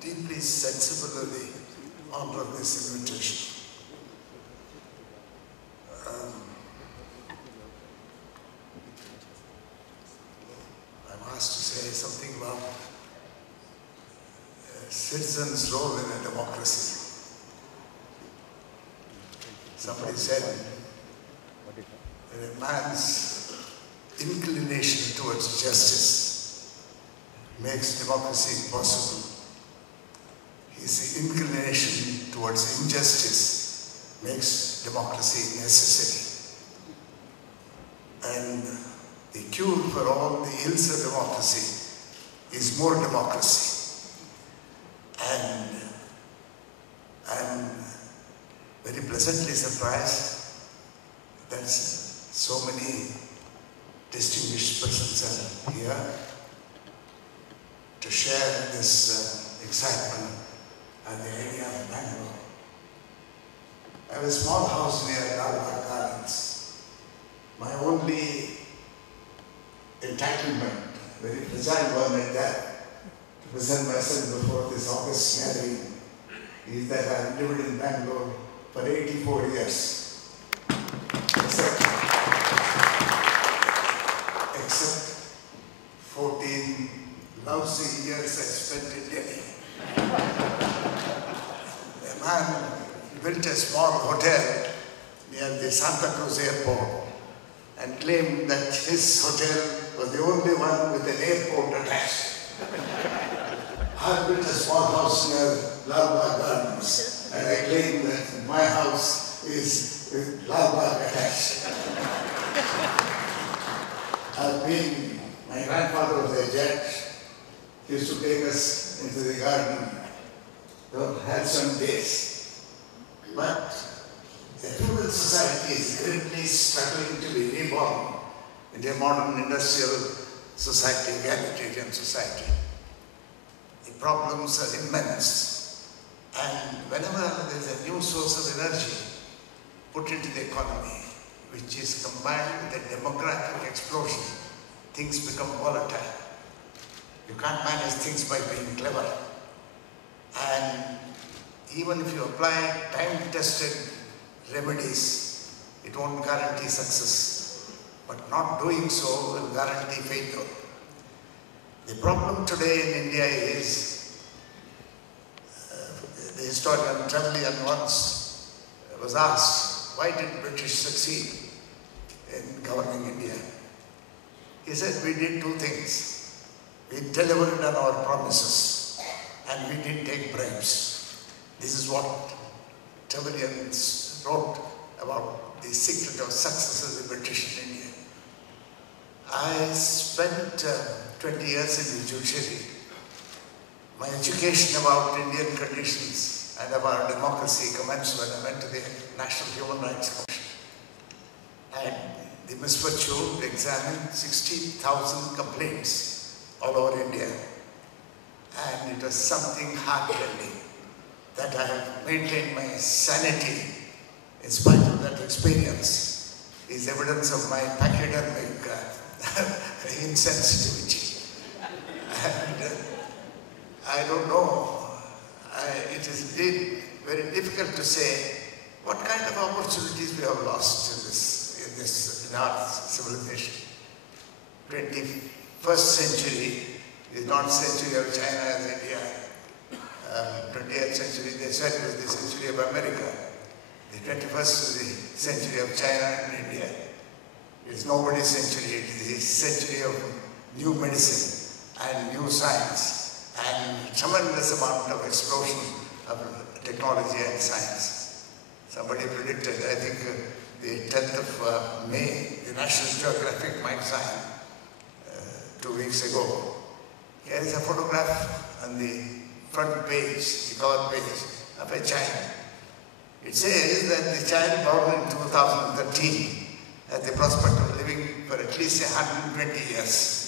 deeply sensible of the honor of this invitation. I'm asked to say something about citizens' role in a democracy. Somebody said that a man's inclination towards justice makes democracy possible. His inclination towards injustice makes democracy necessary. And the cure for all the ills of democracy is more democracy. And I'm very pleasantly surprised that so many distinguished persons are here to share this excitement and the idea of Bangalore. I have a small house near Bangalore Gardens. My only entitlement, very fragile one at that, to present myself before this august gathering is that I have lived in Bangalore for 84 years. Except 14 lousy years I spent in Delhi. A man built a small hotel near the Santa Cruz airport and claimed that his hotel was the only one with an airport attached. I built a small house near Lal Bagh Gardens and I claim that my house is with Lal Bagh attached. My grandfather was a judge. He used to take us into the garden. Those handsome days. But the feudal society is greatly struggling to be reborn into a modern industrial society, egalitarian society. The problems are immense. And whenever there is a new source of energy put into the economy, which is combined with a demographic explosion, things become volatile. You can't manage things by being clever. And even if you apply time-tested remedies, it won't guarantee success. But not doing so will guarantee failure. The problem today in India is, the historian Trevelyan once was asked, why did British succeed in governing India? He said, we did two things. We delivered on our promises and we didn't take bribes. This is what Trevelyan wrote about the secret of success of the British in India. I spent 20 years in the judiciary. My education about Indian conditions and about democracy commenced when I went to the National Human Rights Commission. I had the misfortune to examine 60,000 complaints all over India. And it was something heartrending that I have maintained my sanity in spite of that experience is evidence of my pachydermic insensitivity. And I don't know, it is indeed very difficult to say what kind of opportunities we have lost in our civilization. 21st century is not century of China as India. 20th century, they said, was the century of America. The 21st is the century of China and India. It's nobody's century. It's the century of new medicine and new science and tremendous amount of explosion of technology and science. Somebody predicted, I think, the 10th of May, the National Geographic magazine, 2 weeks ago. Here is a photograph on the front page, the cover page of a child. It says that the child born in 2013 had the prospect of living for at least 120 years.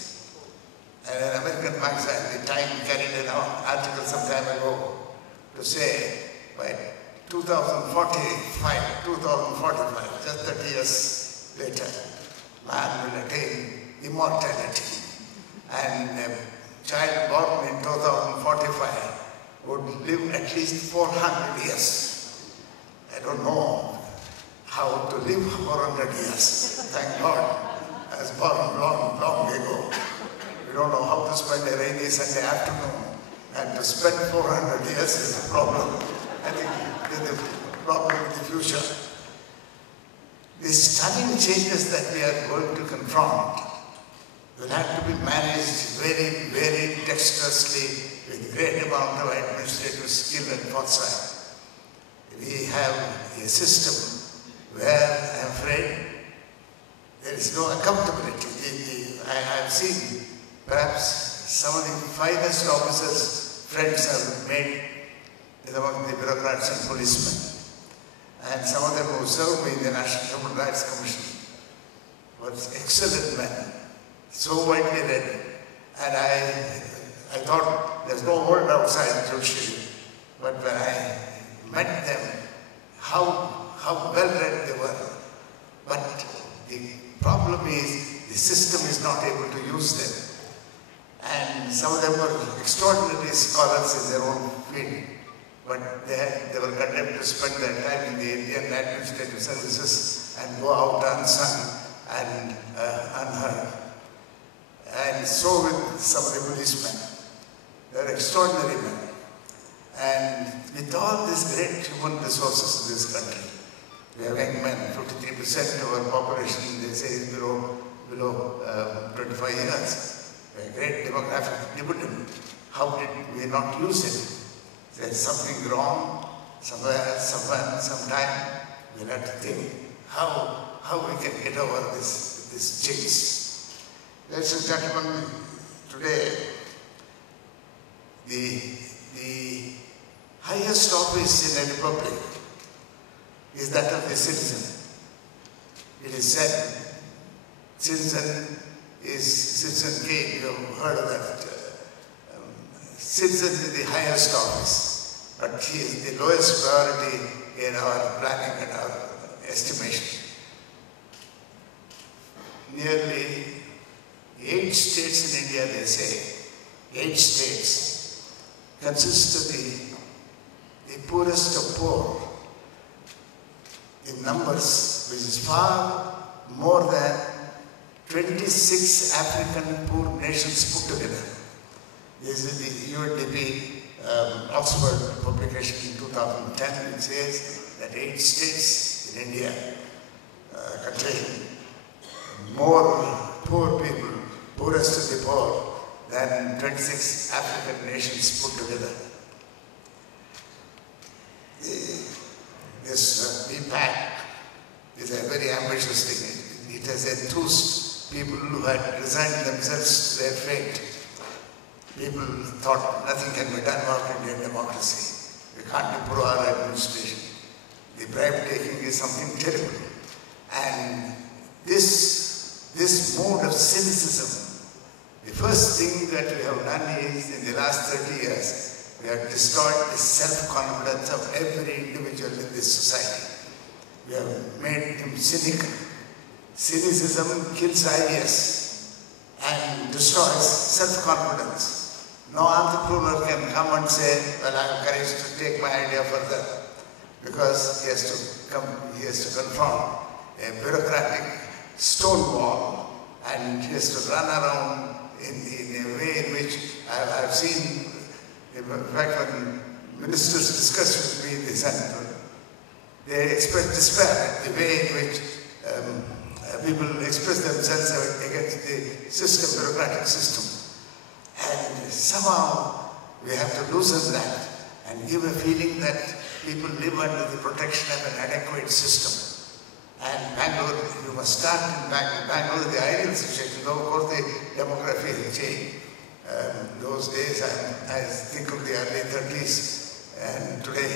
And an American magazine, The Time, carried an article some time ago to say by 2045, just 30 years later, man will attain immortality. And a child born in 2045 at least 400 years. I don't know how to live 400 years. Thank God I was born long, long ago. We don't know how to spend a rainy Sunday afternoon, and to spend 400 years is a problem. I think there's a problem in the future. The stunning changes that we are going to confront will have to be managed very, very dexterously with great amount of administrative skill and foresight. We have a system where I'm afraid there is no accountability. I have seen perhaps some of the finest officers, friends have made among the bureaucrats and policemen. And some of them who served me in the National Human Rights Commission were excellent men, so widely read. And I thought there's no world outside judiciary. But when I met them, how well read they were. But the problem is the system is not able to use them. And some of them were extraordinary scholars in their own field. But they were condemned to spend their time in the Indian administrative services and go out unsung and unheard. And so with some of the policemen. They are extraordinary men. And with all these great human resources in this country, we have young men, 53% of our population, they say, is below 25 years. We have a great demographic dividend. How did we not use it? There's something wrong somewhere, sometime. We'll have to think how we can get over this chase. Ladies and gentlemen, today the highest office in a republic is that of the citizen. It is said, citizen king. You have heard of that. Citizen is the highest office, but he is the lowest priority in our planning and our estimation. Nearly 8 states in India, they say, 8 states consist of the poorest of poor in numbers, which is far more than 26 African poor nations put together. This is the UNDP Oxford publication in 2010. It says that 8 states in India contain more poor people, poorest of the poor, than 26 African nations put together. This BPAC is a very ambitious thing. It has enthused people who had resigned themselves to their fate. People thought nothing can be done about Indian democracy. We can't improve our administration. The bribe taking is something terrible. And this mode of cynicism, the first thing that we have done is, in the last 30 years, we have destroyed the self-confidence of every individual in this society. We have made him cynical. Cynicism kills ideas and destroys self-confidence. No entrepreneur can come and say, well, I have courage to take my idea further, because he has to confront a bureaucratic stone wall, and he has to run around in a way in which I have seen, in fact, when ministers discuss with me this, and they express despair at the way in which people express themselves against the system, bureaucratic system. And somehow we have to loosen that and give a feeling that people live under the protection of an adequate system. And Bangalore, you must start in Bangalore, the ideal situation. Though, of course, the demography has changed. Those days, I think of the early 30s, and today,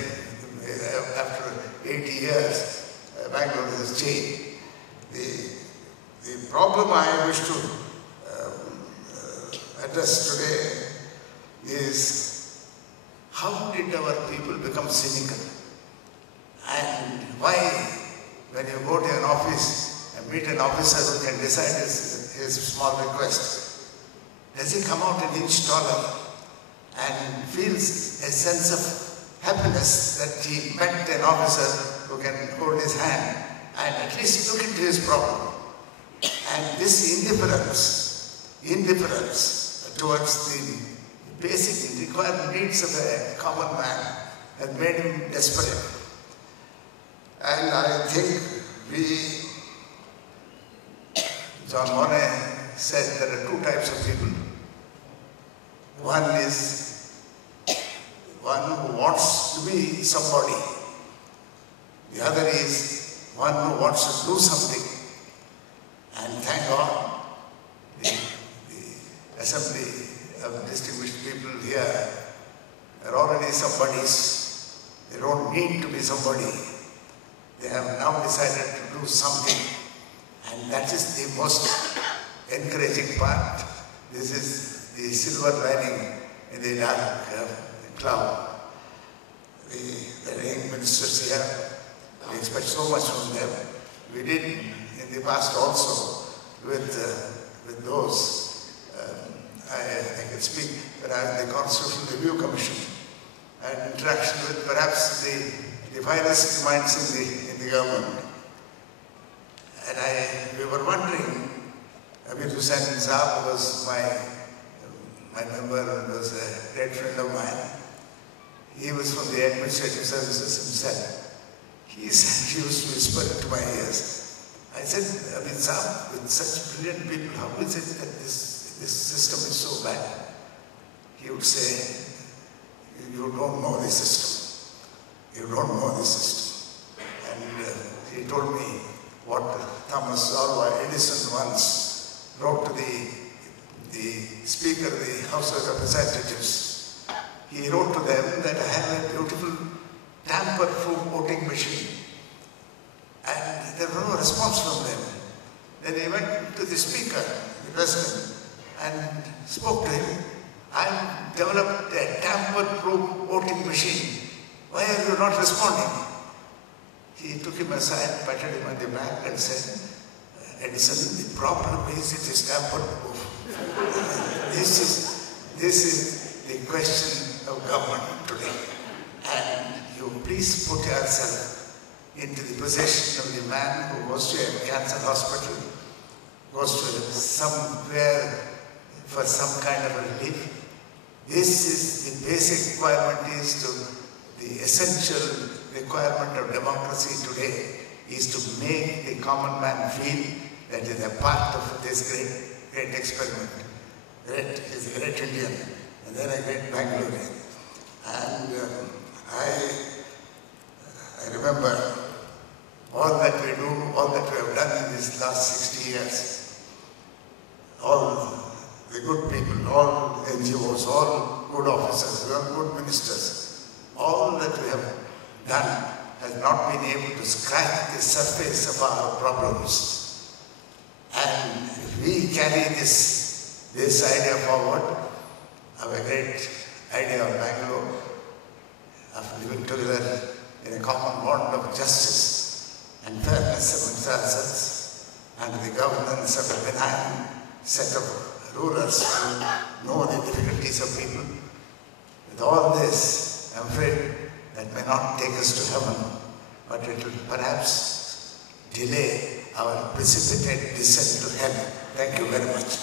after 80 years, Bangalore has changed. The problem I wish to address today is, how did our people become cynical? And why, when you go to an office and meet an officer who can decide his small request, does he come out an inch taller and feels a sense of happiness that he met an officer who can hold his hand and at least look into his problem. And this indifference towards the basic required needs of a common man has made him desperate. And I think John Monet said there are two types of people. One is one who wants to be somebody. The other is one who wants to do something. And thank God, the assembly of distinguished people here are already somebodies. They don't need to be somebody. They have now decided to do something. And that is the most encouraging part. This is the silver lining in the dark cloud. The young ministers here, we expect so much from them. We did in the past also with those. I can speak when I was in the Constitutional Review Commission and interaction with perhaps the finest minds in the government. And we were wondering, Abid Hussain Saab was my member and was a great friend of mine. He was from the administrative services himself. He used to whisper into my ears. I said, Abid Saab, with such brilliant people, how is it that this system is so bad? He would say, you don't know the system. You don't know the system. And he told me what Thomas Alva Edison once wrote to the Speaker of the House of Representatives. He wrote to them that I have a beautiful tamper-proof voting machine. And there was no response from them. Then he went to the Speaker, the President, and spoke to him. I've developed a tamper-proof voting machine. Why are you not responding? He took him aside, patted him on the back and said, Edison, the problem is it is tamper-proof. This is the question of government today. And you please put yourself into the position of the man who goes to a cancer hospital, goes to somewhere for some kind of relief. This is the basic requirement, is to the essential requirement of democracy today is to make the common man feel that he is a part of this great experiment. He's a great Indian, and then a great Bangalorean. And I remember all that we do, all that we have done in these last 60 years. All the good people, all NGOs, all good officers, all good ministers, all that we have done has not been able to scratch the surface of our problems. And if we carry this idea forward, of a great idea of Bangalore, of living together in a common bond of justice and fairness amongst ourselves, under the governance of a benign set of rulers who know the difficulties of people. With all this, I'm afraid that may not take us to heaven, but it will perhaps delay our precipitate descent to hell. Thank you very much.